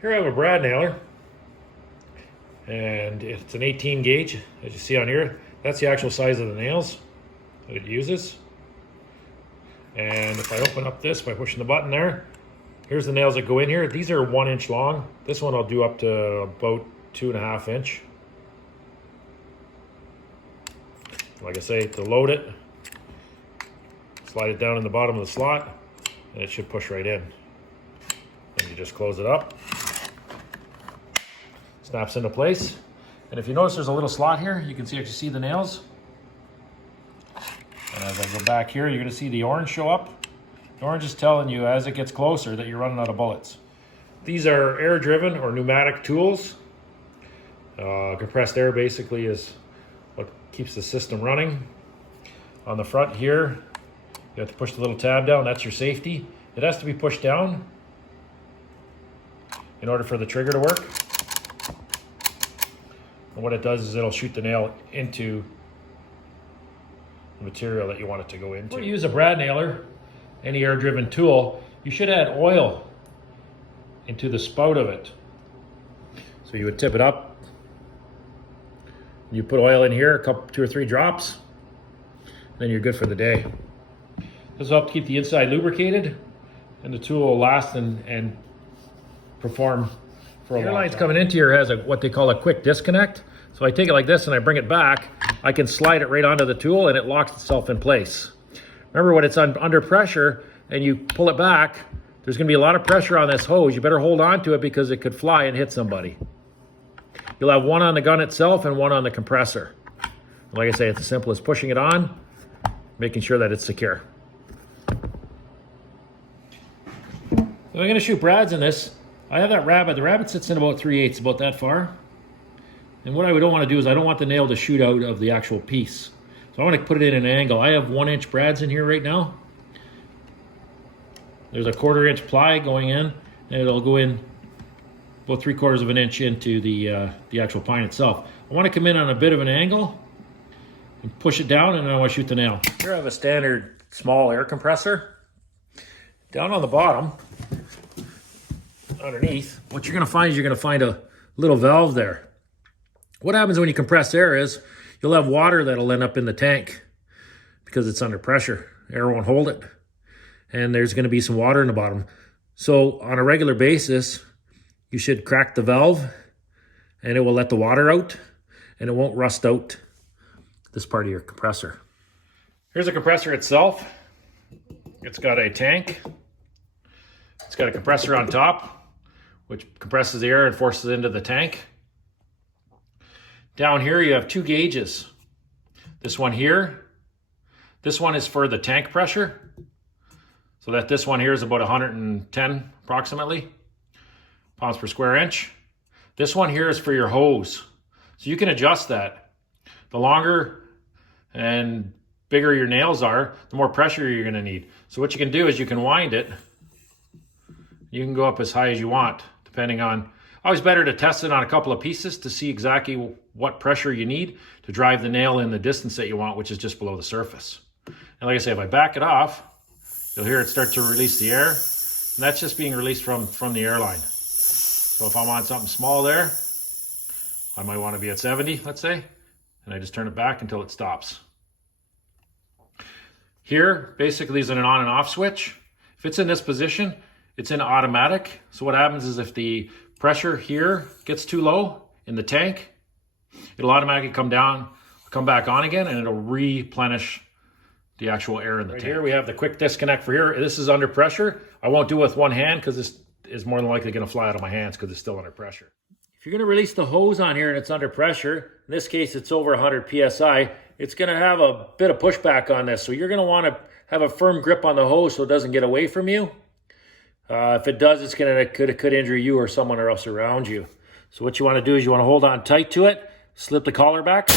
Here I have a brad nailer, and it's an 18 gauge, as you see on here. That's the actual size of the nails that it uses. And if I open up this by pushing the button there, here's the nails that go in here. These are 1 inch long. This one I'll do up to about 2.5 inch. Like I say, to load it, slide it down in the bottom of the slot, and it should push right in. And you just close it up. Snaps into place. And if you notice there's a little slot here, you can actually see the nails. And as I go back here, you're going to see the orange show up. The orange is telling you as it gets closer that you're running out of bullets. These are air-driven or pneumatic tools. Compressed air basically is what keeps the system running. On the front here, you have to push the little tab down. That's your safety. It has to be pushed down in order for the trigger to work. And what it does is it'll shoot the nail into the material that you want it to go into. When you use a brad nailer, any air-driven tool, you should add oil into the spout of it. So you would tip it up. You put oil in here, a couple, 2 or 3 drops, then you're good for the day. This will help keep the inside lubricated, and the tool will last and perform for a long time. The airline's coming into here has what they call a quick disconnect. So I take it like this and I bring it back. I can slide it right onto the tool and it locks itself in place. Remember, when it's under pressure and you pull it back, there's going to be a lot of pressure on this hose. You better hold on to it because it could fly and hit somebody. You'll have one on the gun itself and one on the compressor. Like I say, it's as simple as pushing it on, making sure that it's secure. So I'm going to shoot brads in this. I have that rabbit. The rabbit sits in about 3/8, about that far. And what I don't want to do is I don't want the nail to shoot out of the actual piece. So I want to put it in an angle. I have 1 inch brads in here right now. There's a 1/4 inch ply going in, and it'll go in about 3/4 of an inch into the actual pine itself. I want to come in on a bit of an angle and push it down, and then I want to shoot the nail. Here I have a standard small air compressor. Down on the bottom, underneath, what you're going to find is you're going to find a little valve there. What happens when you compress air is you'll have water that'll end up in the tank because it's under pressure. Air won't hold it. And there's going to be some water in the bottom. So on a regular basis, you should crack the valve and it will let the water out and it won't rust out this part of your compressor. Here's the compressor itself. It's got a tank. It's got a compressor on top, which compresses the air and forces it into the tank. Down here you have 2 gauges. This one here, this one is for the tank pressure. So that this one here is about 110 approximately pounds per square inch. This one here is for your hose. So you can adjust that. The longer and bigger your nails are, the more pressure you're going to need. So what you can do is you can wind it. You can go up as high as you want, depending on, always better to test it on a couple of pieces to see exactly what pressure you need to drive the nail in the distance that you want, which is just below the surface. And like I say, if I back it off, you'll hear it start to release the air, and that's just being released from the airline. So if I'm on something small there, I might want to be at 70, let's say, and I just turn it back until it stops. Here, basically, is an on and off switch. If it's in this position, it's in automatic. So what happens is if the pressure here gets too low in the tank, it'll automatically come down, come back on again, and it'll replenish the actual air in the tank. Here we have the quick disconnect for here. This is under pressure. I won't do it with one hand because this is more than likely going to fly out of my hands because it's still under pressure. If you're going to release the hose on here and it's under pressure, in this case it's over 100 PSI, it's going to have a bit of pushback on this. So you're going to want to have a firm grip on the hose so it doesn't get away from you. If it does, it's could injure you or someone else around you. So what you want to do is you want to hold on tight to it, slip the collar back,